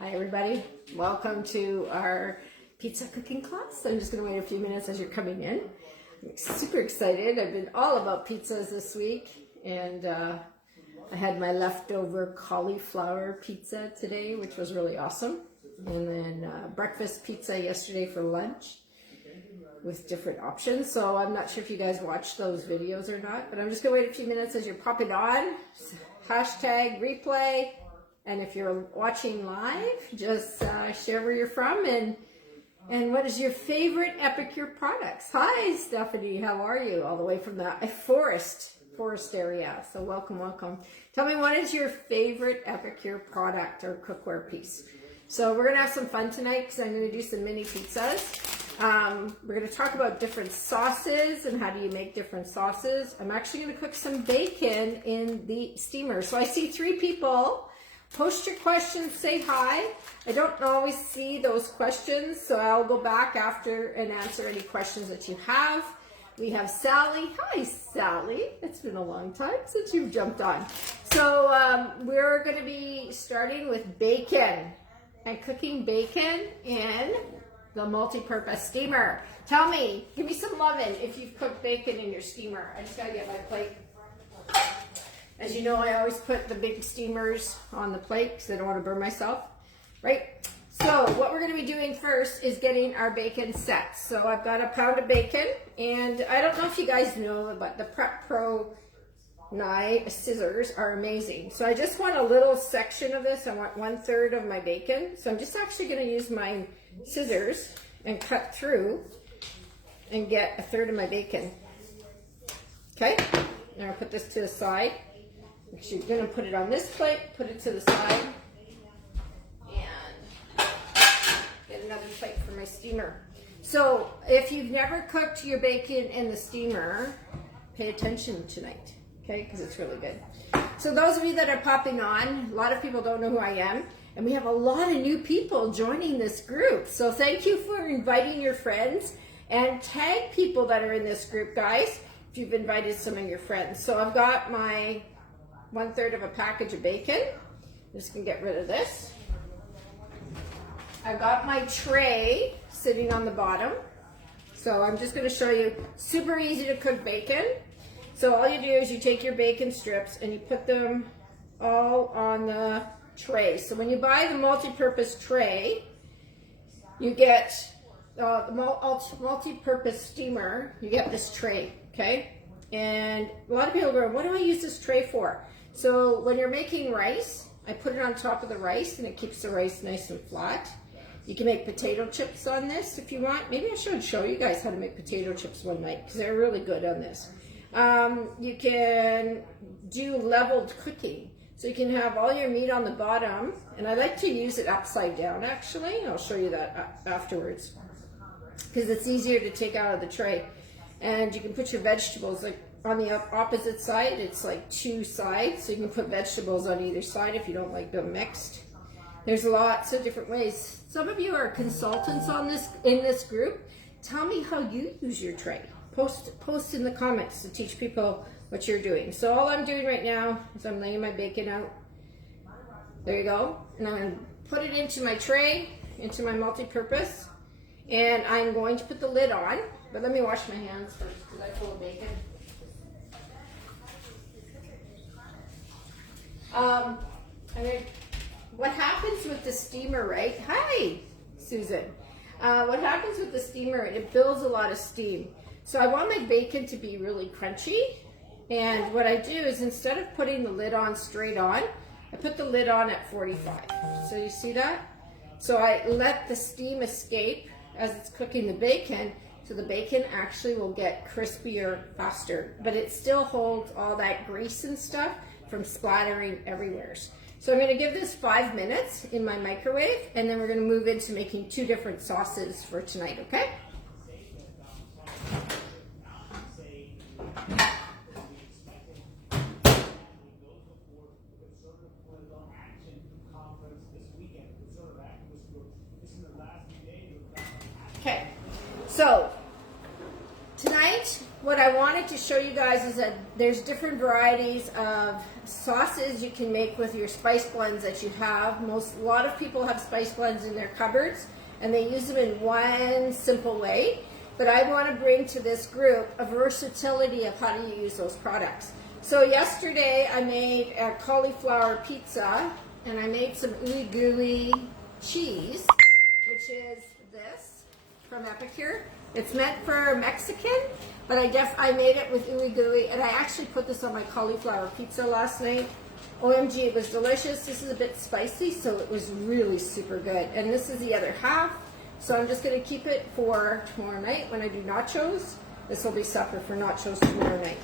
Hi everybody, welcome to our pizza cooking class. I'm just going to wait a few minutes as you're coming in. I'm super excited. I've been all about pizzas this week, and I had my leftover cauliflower pizza today, which was really awesome. And then breakfast pizza yesterday for lunch with different options. So I'm not sure if you guys watched those videos or not, but I'm just going to wait a few minutes as you're popping on. Hashtag replay. And if you're watching live, just share where you're from and what is your favorite Epicure products. Hi, Stephanie. How are you? All the way from the forest area. So welcome. Tell me, what is your favorite Epicure product or cookware piece? So we're going to have some fun tonight because I'm going to do some mini pizzas. We're going to talk about different sauces and how do you make different sauces. I'm actually going to cook some bacon in the steamer. So I see 3 people. Post your questions, say hi. I don't always see those questions, so I'll go back after and answer any questions that you have. We have Sally. Hi, Sally. It's been a long time since you've jumped on. So we're going to be starting with bacon and cooking bacon in the multi-purpose steamer. Tell me, give me some lovin' if you've cooked bacon in your steamer. I just got to get my plate. As you know, I always put the big steamers on the plate because I don't want to burn myself, right? So what we're going to be doing first is getting our bacon set. So I've got a pound of bacon, and I don't know if you guys know, but the Prep Pro knife scissors are amazing. So I just want a little section of this. I want 1/3 of my bacon. So I'm just actually going to use my scissors and cut through and get 1/3 of my bacon. Okay, now I'll put this to the side. You're going to put it on this plate, put it to the side, and get another plate for my steamer. So if you've never cooked your bacon in the steamer, pay attention tonight, okay, because it's really good. So those of you that are popping on, a lot of people don't know who I am, and we have a lot of new people joining this group. So thank you for inviting your friends, and tag people that are in this group, guys, if you've invited some of your friends. So I've got my 1/3 of a package of bacon. I'm just gonna get rid of this. I've got my tray sitting on the bottom. So I'm just gonna show you, super easy to cook bacon. So all you do is you take your bacon strips and you put them all on the tray. So when you buy the multi-purpose tray, you get the multi-purpose steamer, you get this tray, okay? And a lot of people go, what do I use this tray for? So when you're making rice, I put it on top of the rice and it keeps the rice nice and flat. You can make potato chips on this if you want. Maybe I should show you guys how to make potato chips one night because they're really good on this. You can do leveled cooking. So you can have all your meat on the bottom, and I like to use it upside down actually. I'll show you that afterwards because it's easier to take out of the tray. And you can put your vegetables like on the opposite side. It's like 2 sides, so you can put vegetables on either side if you don't like them mixed. There's lots of different ways. Some of you are consultants on this in this group. Tell me how you use your tray. Post in the comments to teach people what you're doing. So all I'm doing right now is I'm laying my bacon out. There you go. And I'm going to put it into my tray, into my multi-purpose, and I'm going to put the lid on. But let me wash my hands first because I'm full of bacon. What happens with the steamer, right? Hi, Susan. What happens with the steamer, it builds a lot of steam. So I want my bacon to be really crunchy. And what I do is instead of putting the lid on straight on, I put the lid on at 45. So you see that? So I let the steam escape as it's cooking the bacon. So the bacon actually will get crispier faster, but it still holds all that grease and stuff from splattering everywhere. So I'm going to give this 5 minutes in my microwave, and then we're going to move into making 2 different sauces for tonight, okay? Okay, so tonight what I want to wanted to show you guys is that there's different varieties of sauces you can make with your spice blends that you have. A lot of people have spice blends in their cupboards and they use them in one simple way. But I want to bring to this group a versatility of how to use those products. So yesterday I made a cauliflower pizza and I made some ooey gooey cheese, which is this from Epicure. It's meant for Mexican, but I made it with ooey gooey, and I actually put this on my cauliflower pizza last night. OMG, it was delicious. This is a bit spicy, so it was really super good. And this is the other half, so I'm just going to keep it for tomorrow night when I do nachos. This will be supper for nachos tomorrow night.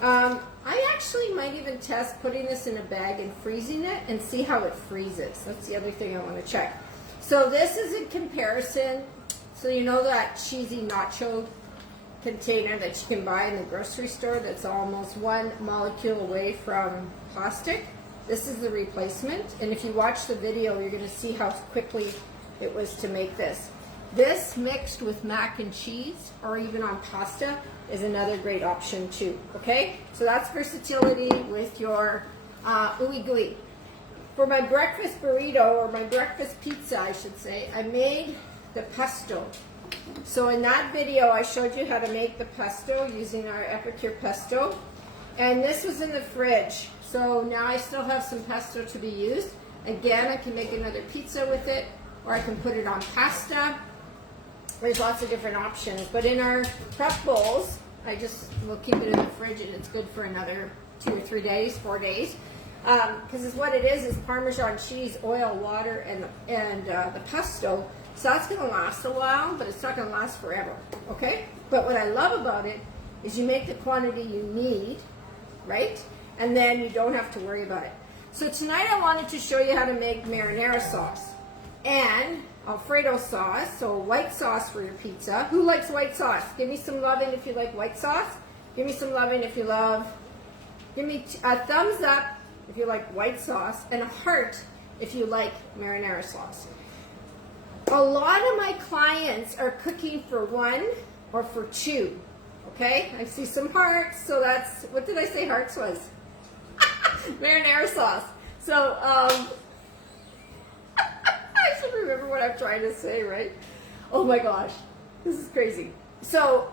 I actually might even test putting this in a bag and freezing it and see how it freezes. That's the other thing I want to check. So this is in comparison. So you know that cheesy nacho container that you can buy in the grocery store that's almost one molecule away from plastic? This is the replacement. And if you watch the video, you're going to see how quickly it was to make this. This mixed with mac and cheese or even on pasta is another great option too, okay? So that's versatility with your ooey gooey. For my breakfast burrito, or my breakfast pizza I should say, I made the pesto. So in that video I showed you how to make the pesto using our Epicure pesto, and this was in the fridge. So now I still have some pesto to be used. Again, I can make another pizza with it, or I can put it on pasta. There's lots of different options, but in our prep bowls I just will keep it in the fridge and it's good for another 2 or 3 days, 4 days. Because what it is Parmesan cheese, oil, water, and the pesto. So that's going to last a while, but it's not going to last forever, okay? But what I love about it is you make the quantity you need, right? And then you don't have to worry about it. So tonight I wanted to show you how to make marinara sauce and Alfredo sauce, so white sauce for your pizza. Who likes white sauce? Give me some loving if you like white sauce. Give me some loving if you love. Give me a thumbs up if you like white sauce, and a heart if you like marinara sauce. A lot of my clients are cooking for one or for two, okay? I see some hearts, so that's, what did I say hearts was? Marinara sauce. So, I should remember what I'm trying to say, right? Oh my gosh, this is crazy. So,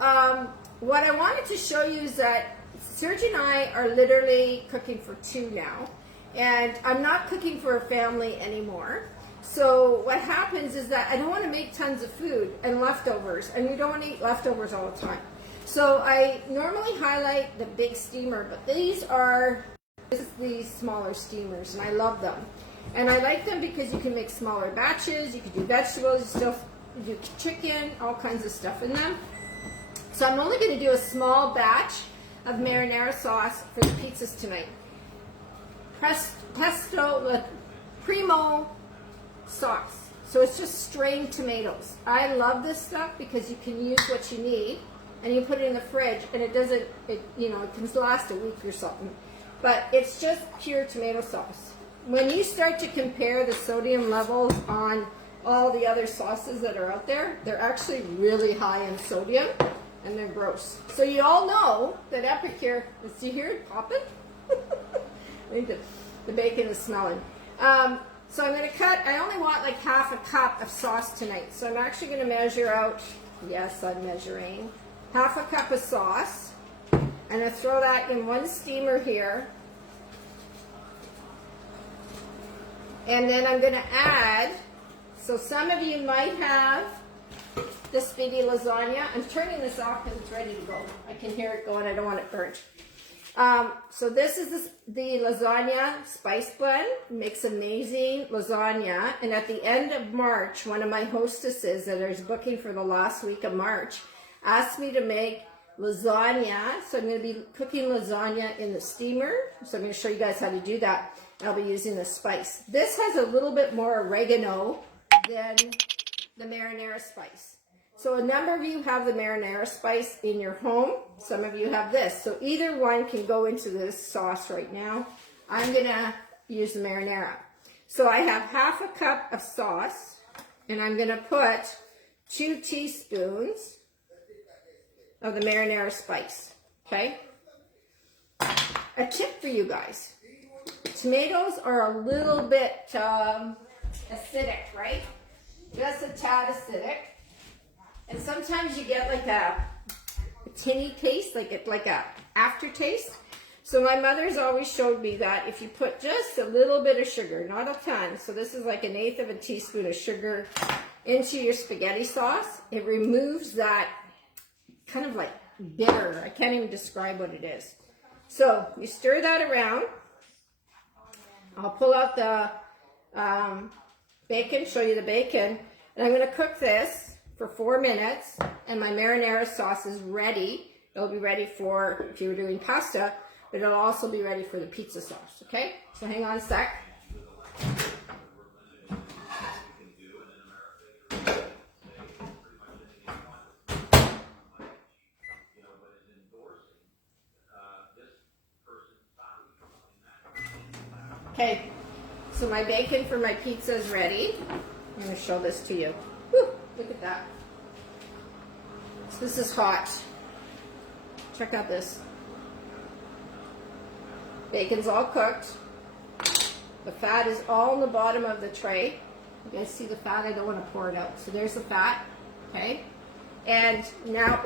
what I wanted to show you is that Serge and I are literally cooking for two now, and I'm not cooking for a family anymore. So what happens is that I don't want to make tons of food and leftovers, and we don't want to eat leftovers all the time. So I normally highlight the big steamer, but this is these smaller steamers, and I love them. And I like them because you can make smaller batches, you can do vegetables, you do chicken, all kinds of stuff in them. So I'm only going to do a small batch of marinara sauce for the pizzas tonight. Pesto, primo sauce. So it's just strained tomatoes. I love this stuff because you can use what you need and you put it in the fridge and it can last a week or something. But it's just pure tomato sauce. When you start to compare the sodium levels on all the other sauces that are out there, they're actually really high in sodium and they're gross. So you all know that Epicure, do you hear it popping? I think the bacon is smelling. So I'm going to cut, I only want like half a cup of sauce tonight. So I'm actually going to measure out, yes, I'm measuring, half a cup of sauce. I'm going to throw that in one steamer here. And then I'm going to add, so some of you might have this baby lasagna. I'm turning this off because it's ready to go. I can hear it going, I don't want it burnt. So this is the lasagna spice blend. It makes amazing lasagna. And at the end of March, one of my hostesses that is booking for the last week of March asked me to make lasagna. So I'm going to be cooking lasagna in the steamer. So I'm going to show you guys how to do that. I'll be using the spice. This has a little bit more oregano than the marinara spice. So a number of you have the marinara spice in your home. Some of you have this. So either one can go into this sauce right now. I'm going to use the marinara. So I have half a cup of sauce, and I'm going to put 2 teaspoons of the marinara spice. okay? A tip for you guys. Tomatoes are a little bit acidic, right? Just a tad acidic. And sometimes you get like a tinny taste, like a aftertaste. So my mother's always showed me that if you put just a little bit of sugar, not a ton, so this is like 1/8 of a teaspoon of sugar into your spaghetti sauce, it removes that kind of like bitter. I can't even describe what it is. So you stir that around. I'll pull out the bacon, show you the bacon, and I'm going to cook this for 4 minutes, and my marinara sauce is ready. It'll be ready for, if you were doing pasta, but it'll also be ready for the pizza sauce, okay? So hang on a sec. Okay, so my bacon for my pizza is ready. I'm going to show this to you. Whew, look at that. So this is hot. Check out this. Bacon's all cooked. The fat is all in the bottom of the tray. You guys see the fat? I don't want to pour it out. So there's the fat, okay? And now,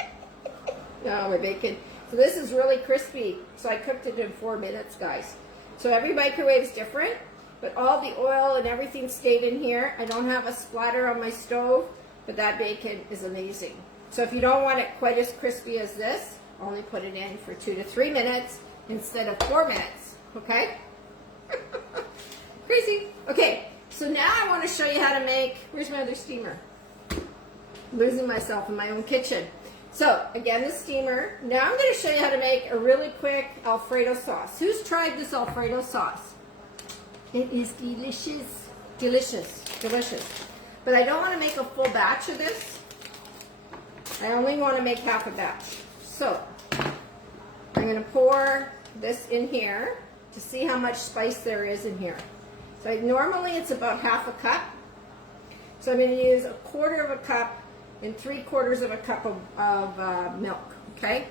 oh, my bacon. So this is really crispy. So I cooked it in 4 minutes, guys. So every microwave is different, but all the oil and everything stayed in here. I don't have a splatter on my stove, but that bacon is amazing. So if you don't want it quite as crispy as this, only put it in for 2 to 3 minutes instead of 4 minutes, okay? Crazy. Okay, so now I want to show you how to make, where's my other steamer? I'm losing myself in my own kitchen. So, again, the steamer. Now I'm going to show you how to make a really quick Alfredo sauce. Who's tried this Alfredo sauce? It is delicious. Delicious. Delicious. But I don't want to make a full batch of this. I only want to make half a batch. So, I'm going to pour this in here to see how much spice there is in here. So, normally it's about half a cup. So, I'm going to use 1/4 of a cup and 3/4 of a cup of milk, okay?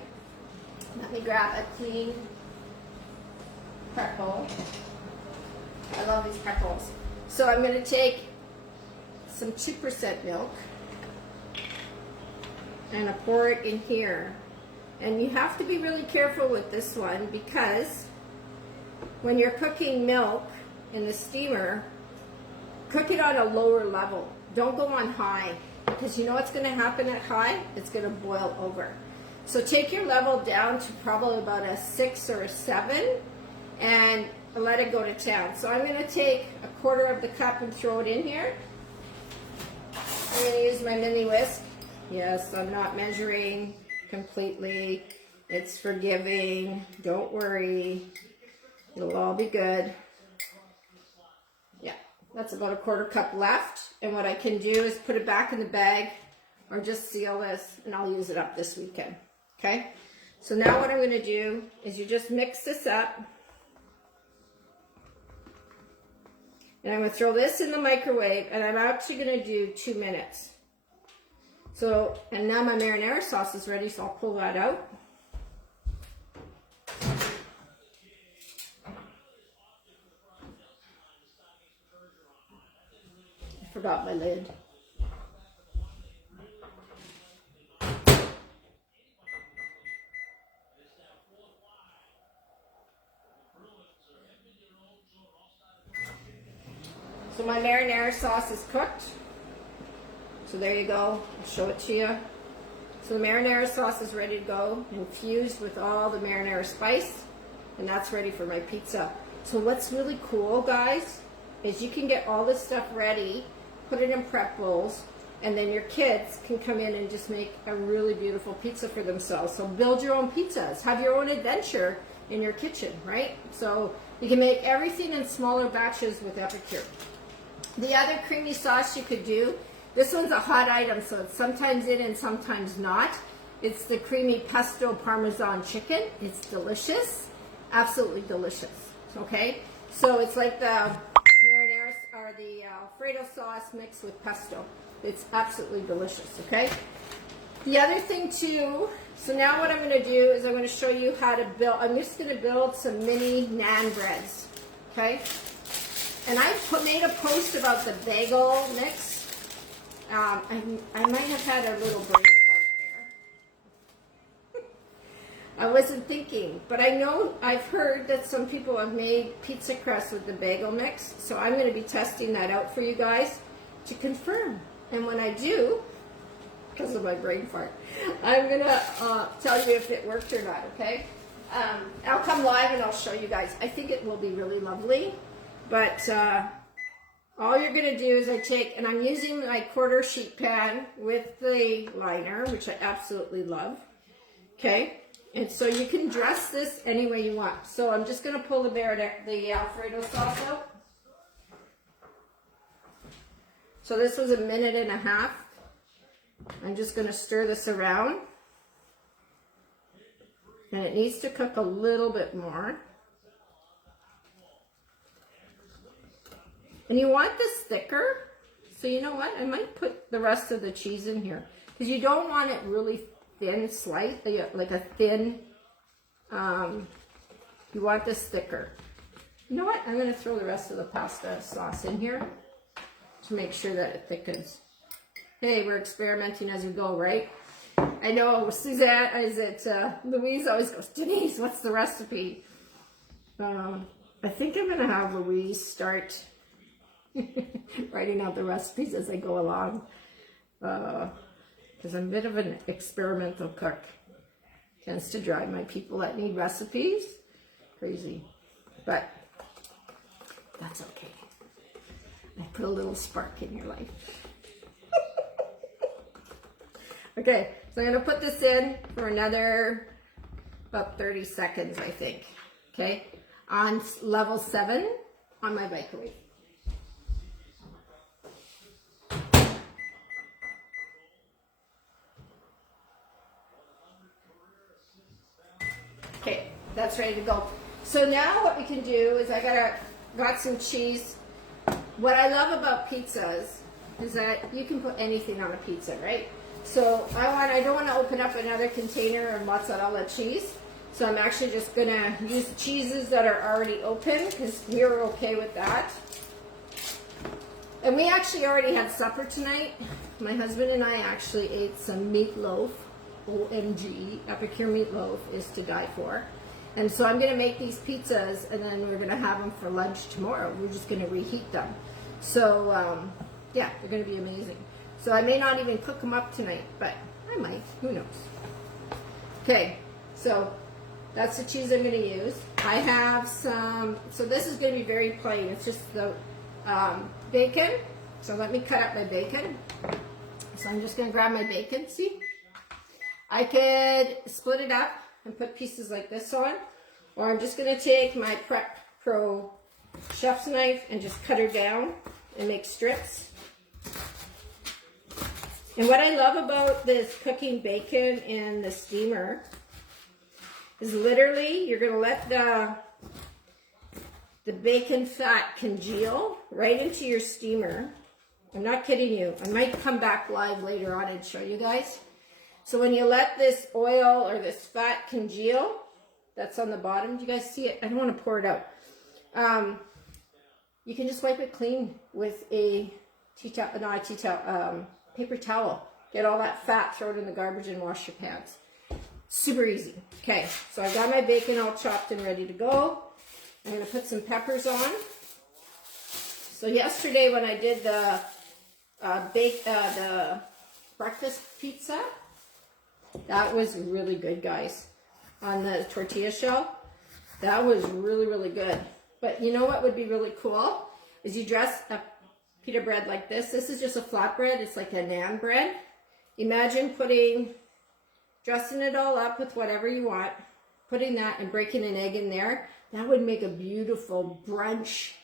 Let me grab a clean prep bowl. I love these prep bowls. So I'm going to take some 2% milk and I pour it in here. And you have to be really careful with this one because when you're cooking milk in the steamer, cook it on a lower level. Don't go on high. Because you know what's going to happen at high? It's going to boil over. So take your level down to probably about a 6 or a 7 and let it go to 10. So I'm going to take 1/4 of the cup and throw it in here. I'm going to use my mini whisk. Yes, I'm not measuring completely. It's forgiving. Don't worry. It'll all be good. That's about a 1/4 cup left. And what I can do is put it back in the bag or just seal this and I'll use it up this weekend. Okay? So now what I'm going to do is you just mix this up. And I'm going to throw this in the microwave and I'm actually going to do 2 minutes. So, and now my marinara sauce is ready, so I'll pull that out. Forgot my lid. So my marinara sauce is cooked. So there you go. I'll show it to you. So the marinara sauce is ready to go, infused with all the marinara spice, and that's ready for my pizza. So what's really cool, guys, is you can get all this stuff ready, put it in prep bowls, and then your kids can come in and just make a really beautiful pizza for themselves. So build your own pizzas. Have your own adventure in your kitchen, right? So you can make everything in smaller batches with Epicure. The other creamy sauce you could do, this one's a hot item, so it's sometimes in and sometimes not. It's the creamy pesto parmesan chicken. It's delicious, absolutely delicious, okay? So it's like the marinara or the Alfredo sauce mixed with pesto. It's absolutely delicious, okay? The other thing too, so now what I'm going to do is I'm going to show you how to build, I'm just going to build some mini naan breads, okay? And I made a post about the bagel mix. I might have had a little brain fart there. I wasn't thinking, but I know I've heard that some people have made pizza crust with the bagel mix, so I'm going to be testing that out for you guys to confirm. And when I do, because of my brain fart, I'm going to tell you if it worked or not, okay? I'll come live and I'll show you guys. I think it will be really lovely, but all you're going to do is and I'm using my quarter sheet pan with the liner, which I absolutely love, okay? And so you can dress this any way you want. So I'm just going to pull the Alfredo sauce out. So this was 1.5 minutes. I'm just going to stir this around. And it needs to cook a little bit more. And you want this thicker. So you know what? I might put the rest of the cheese in here. Because you don't want it really thin slice, like a thin, you want this thicker. You know what? I'm going to throw the rest of the pasta sauce in here to make sure that it thickens. Hey, we're experimenting as we go, right? I know Suzanne, Louise always goes, Denise, what's the recipe? I think I'm going to have Louise start writing out the recipes as I go along. Because I'm a bit of an experimental cook. Tends to drive my people that need recipes crazy. But that's okay. I put a little spark in your life. Okay, so I'm going to put this in for another about 30 seconds, I think. Okay, on level 7 on my microwave. Okay, that's ready to go. So now what we can do is got some cheese. What I love about pizzas is that you can put anything on a pizza, right? So I don't want to open up another container of mozzarella cheese. So I'm actually just going to use cheeses that are already open because we're okay with that. And we actually already had supper tonight. My husband and I actually ate some meatloaf. OMG, Epicure meatloaf is to die for. And so I'm going to make these pizzas and then we're going to have them for lunch tomorrow. We're just going to reheat them. So yeah, they're going to be amazing. So I may not even cook them up tonight, but I might. Who knows? Okay, so that's the cheese I'm going to use. I have some, so this is going to be very plain. It's just the bacon. So let me cut up my bacon. So I'm just going to grab my bacon, see? I could split it up and put pieces like this on, or I'm just going to take my Prep Pro chef's knife and just cut her down and make strips. And what I love about this cooking bacon in the steamer is literally you're going to let the bacon fat congeal right into your steamer. I'm not kidding you. I might come back live later on and show you guys. So when you let this oil or this fat congeal, that's on the bottom. Do you guys see it? I don't want to pour it out. You can just wipe it clean with a paper towel. Get all that fat, throw it in the garbage and wash your pans. Super easy. Okay, so I got my bacon all chopped and ready to go. I'm going to put some peppers on. So yesterday when I did the breakfast pizza, that was really good, guys. On the tortilla shell, that was really, really good. But you know what would be really cool is you dress a pita bread like this. This is just a flatbread. It's like a naan bread. Imagine dressing it all up with whatever you want, putting that and breaking an egg in there. That would make a beautiful brunch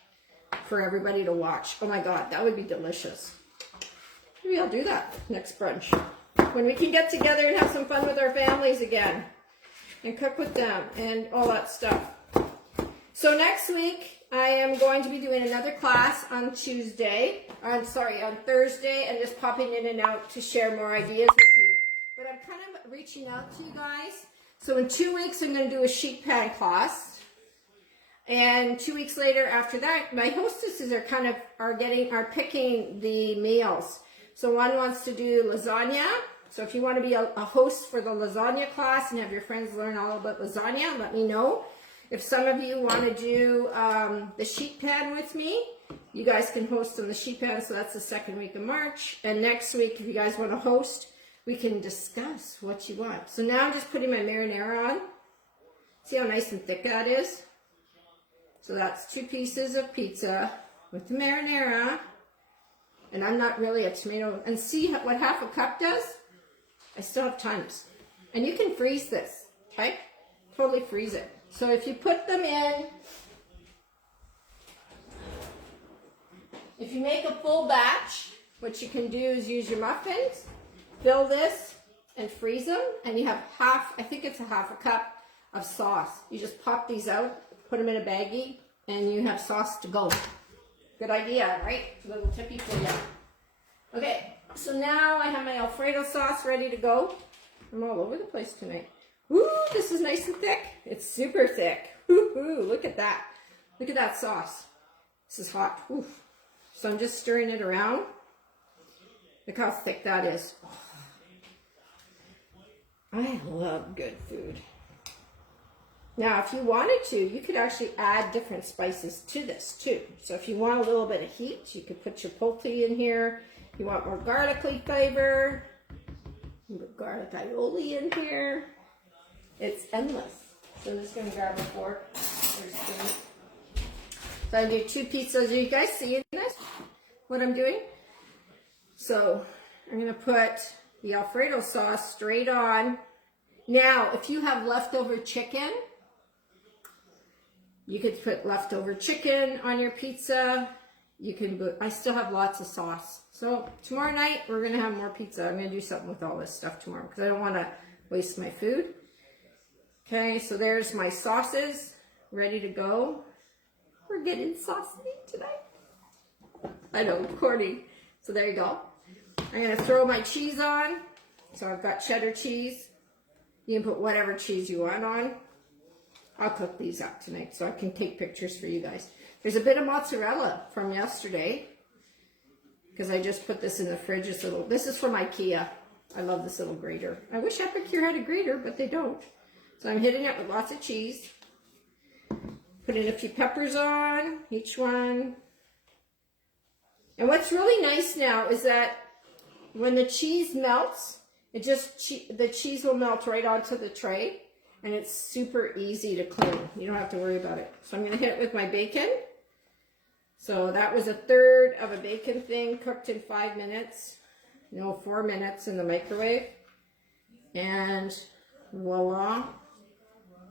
for everybody to watch. Oh my God, that would be delicious. Maybe I'll do that next brunch. When we can get together and have some fun with our families again and cook with them and all that stuff. So next week, I am going to be doing another class on Thursday, and just popping in and out to share more ideas with you. But I'm reaching out to you guys. So in 2 weeks, I'm going to do a sheet pan class. And 2 weeks later after that, my hostesses are picking the meals. So one wants to do lasagna. So if you want to be a host for the lasagna class and have your friends learn all about lasagna, let me know. If some of you want to do the sheet pan with me, you guys can host on the sheet pan. So that's the second week of March. And next week, if you guys want to host, we can discuss what you want. So now I'm just putting my marinara on. See how nice and thick that is? So that's 2 pieces of pizza with the marinara. And I'm not really a tomato. And see what half a cup does? I still have tons. And you can freeze this, okay? Totally freeze it. So if you put them in, if you make a full batch, what you can do is use your muffins, fill this, and freeze them. And you have I think it's a half a cup of sauce. You just pop these out, put them in a baggie, and you have sauce to go. Good idea, right? A little tippy for you. Okay, so now I have my Alfredo sauce ready to go. I'm all over the place tonight. Ooh, this is nice and thick. It's super thick. Ooh, look at that. Look at that sauce. This is hot. Ooh. So I'm just stirring it around. Look how thick that is. I love good food. Now, if you wanted to, you could actually add different spices to this too. So if you want a little bit of heat, you could put chipotle in here. If you want more garlicky flavor, you put garlic aioli in here. It's endless. So I'm just going to grab a fork. So I do 2 pizzas. Are you guys seeing this? What I'm doing? So I'm going to put the Alfredo sauce straight on. Now, if you have leftover chicken, you could put leftover chicken on your pizza. You can put, I still have lots of sauce. So tomorrow night, we're going to have more pizza. I'm going to do something with all this stuff tomorrow because I don't want to waste my food. Okay, so there's my sauces ready to go. We're getting saucy tonight. I know, corny. So there you go. I'm going to throw my cheese on. So I've got cheddar cheese. You can put whatever cheese you want on. I'll cook these up tonight so I can take pictures for you guys. There's a bit of mozzarella from yesterday because I just put this in the fridge. This is from IKEA. I love this little grater. I wish Epicure had a grater, but they don't. So I'm hitting it with lots of cheese. Putting a few peppers on each one. And what's really nice now is that when the cheese melts, the cheese will melt right onto the tray, and it's super easy to clean. You don't have to worry about it. So I'm going to hit it with my bacon. So that was 1/3 of a bacon thing cooked in 5 minutes. 4 minutes in the microwave. And voila.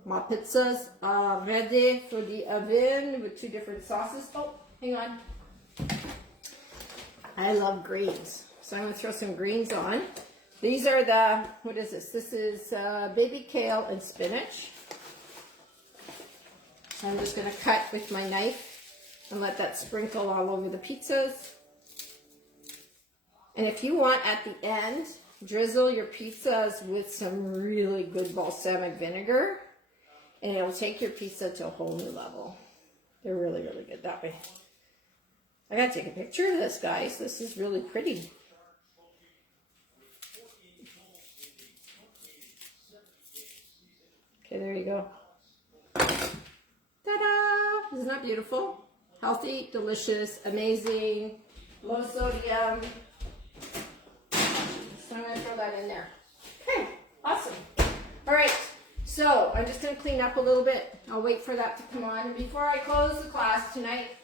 My pizza's ready for the oven with 2 different sauces. Oh, hang on. I love greens. So I'm going to throw some greens on. These are the, what is this? This is baby kale and spinach. So I'm just going to cut with my knife and let that sprinkle all over the pizzas. And if you want at the end, drizzle your pizzas with some really good balsamic vinegar. And it'll take your pizza to a whole new level. They're really, really good that way. I gotta take a picture of this, guys. This is really pretty. Okay, there you go. Ta-da! Isn't that beautiful? Healthy, delicious, amazing, low sodium. So I'm gonna throw that in there. Okay, awesome. All right. So I'm just going to clean up a little bit. I'll wait for that to come on. And before I close the class tonight,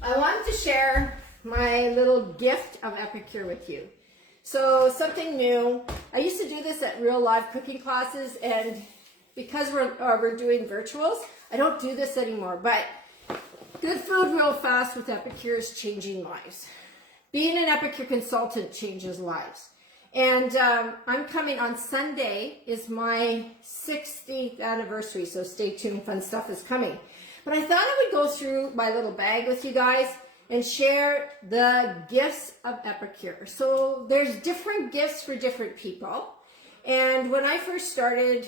I wanted to share my little gift of Epicure with you. So something new. I used to do this at real live cooking classes, and because we're doing virtuals, I don't do this anymore. But good food real fast with Epicure is changing lives. Being an Epicure consultant changes lives. And I'm coming on Sunday is my 60th anniversary, so stay tuned, fun stuff is coming. But I thought I would go through my little bag with you guys and share the gifts of Epicure. So there's different gifts for different people. And when I first started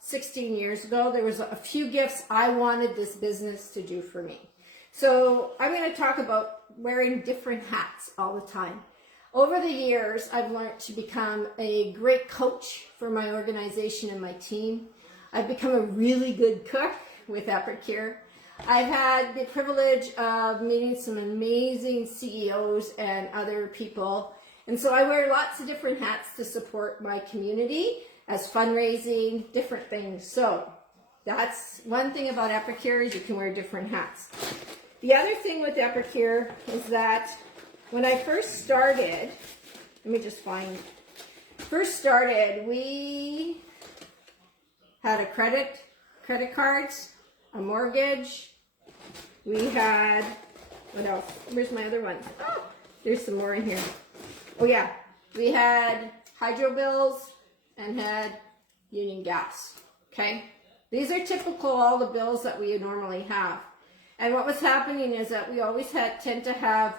16 years ago, there was a few gifts I wanted this business to do for me. So I'm going to talk about wearing different hats all the time. Over the years, I've learned to become a great coach for my organization and my team. I've become a really good cook with Epicure. I've had the privilege of meeting some amazing CEOs and other people. And so I wear lots of different hats to support my community as fundraising, different things. So that's one thing about Epicure, is you can wear different hats. The other thing with Epicure is that when I first started, we had a credit cards, a mortgage. We had, what else? Where's my other ones? Oh, there's some more in here. Oh yeah, we had hydro bills and had union gas, okay? These are typical, all the bills that we normally have. And what was happening is that we always tend to have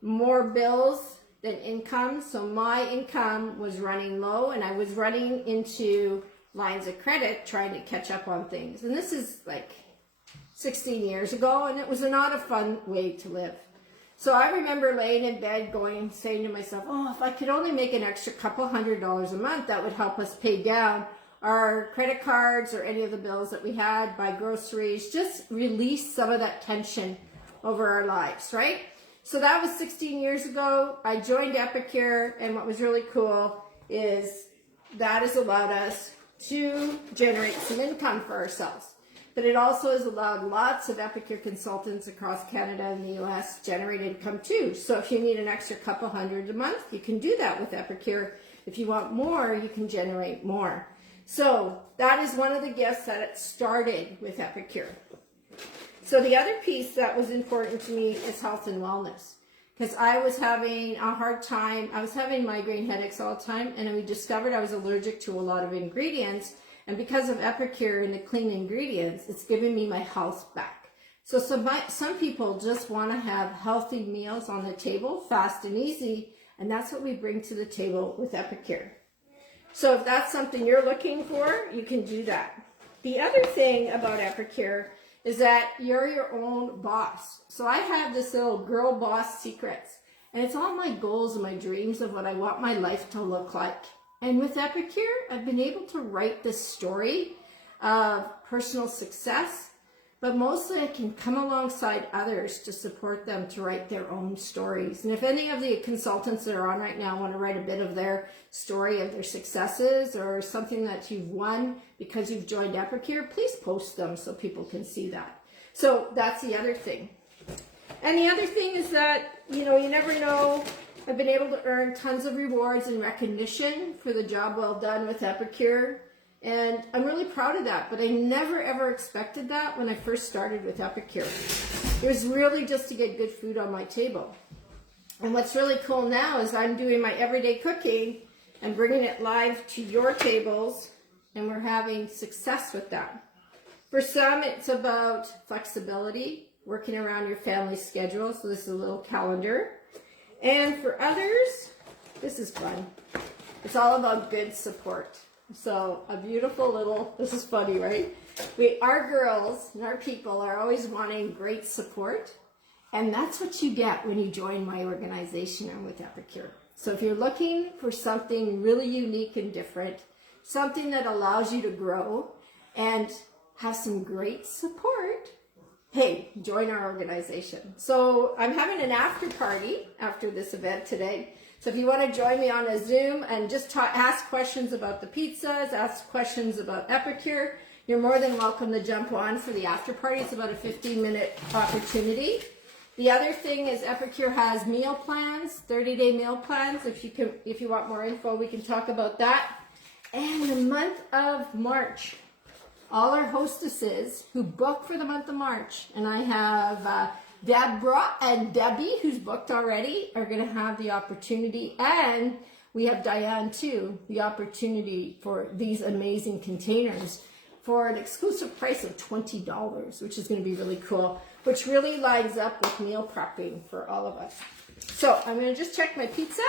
more bills than income. So my income was running low, and I was running into lines of credit trying to catch up on things. And this is like 16 years ago, and it was not a fun way to live. So I remember laying in bed saying to myself, oh, if I could only make an extra couple $100s a month, that would help us pay down our credit cards or any of the bills that we had, buy groceries, just release some of that tension over our lives, right? So that was 16 years ago. I joined Epicure, and what was really cool is that has allowed us to generate some income for ourselves. But it also has allowed lots of Epicure consultants across Canada and the US generate income too. So if you need an extra couple $100 a month, you can do that with Epicure. If you want more, you can generate more. So that is one of the gifts that it started with Epicure. So the other piece that was important to me is health and wellness, because I was having a hard time. I was having migraine headaches all the time, and we discovered I was allergic to a lot of ingredients. And because of Epicure and the clean ingredients, it's giving me my health back. So some people just want to have healthy meals on the table, fast and easy, and that's what we bring to the table with Epicure. So if that's something you're looking for, you can do that. The other thing about Epicure is that you're your own boss. So I have this little girl boss secrets, and it's all my goals and my dreams of what I want my life to look like. And with Epicure, I've been able to write this story of personal success, but mostly I can come alongside others to support them to write their own stories. And if any of the consultants that are on right now want to write a bit of their story of their successes or something that you've won because you've joined Epicure, please post them so people can see that. So that's the other thing. And the other thing is that, you never know. I've been able to earn tons of rewards and recognition for the job well done with Epicure. And I'm really proud of that, but I never ever expected that when I first started with Epicure. It was really just to get good food on my table. And what's really cool now is I'm doing my everyday cooking and bringing it live to your tables, and we're having success with that. For some, it's about flexibility, working around your family schedule. So this is a little calendar. And for others, this is fun. It's all about good support. So a beautiful little, this is funny, right? Our girls and our people are always wanting great support. And that's what you get when you join my organization and with Epicure. So if you're looking for something really unique and different, something that allows you to grow and have some great support, hey, join our organization. So I'm having an after party after this event today. So if you want to join me on a Zoom and just ask questions about the pizzas, ask questions about Epicure, you're more than welcome to jump on for the after party. It's about a 15-minute opportunity. The other thing is Epicure has meal plans, 30-day meal plans. If you want more info, we can talk about that. And the month of March, all our hostesses who book for the month of March, and I have Deborah and Debbie, who's booked already, are going to have the opportunity, and we have Diane too, the opportunity for these amazing containers for an exclusive price of $20, which is going to be really cool, which really lines up with meal prepping for all of us. So I'm going to just check my pizza.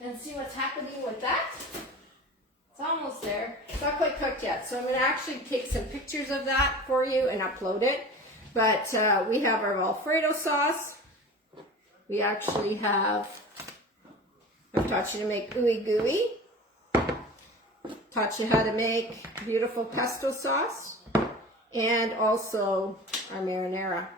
and see what's happening with that. It's almost there. It's not quite cooked yet, so I'm going to actually take some pictures of that for you and upload it. But we have our Alfredo sauce. We actually have, I've taught you to make ooey gooey. Taught you how to make beautiful pesto sauce. And also our marinara.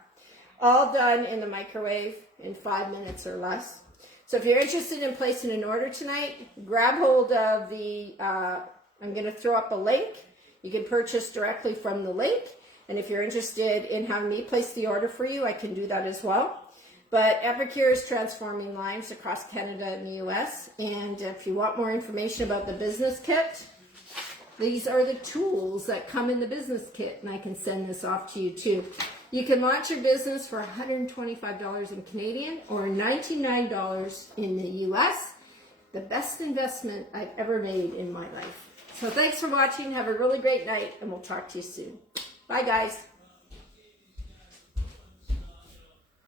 All done in the microwave in 5 minutes or less. So if you're interested in placing an order tonight, grab hold of the, I'm going to throw up a link. You can purchase directly from the link. And if you're interested in having me place the order for you, I can do that as well. But Epicure is transforming lives across Canada and the US. And if you want more information about the business kit, these are the tools that come in the business kit. And I can send this off to you too. You can launch your business for $125 in Canadian or $99 in the US. The best investment I've ever made in my life. So thanks for watching. Have a really great night, and we'll talk to you soon. Bye, guys.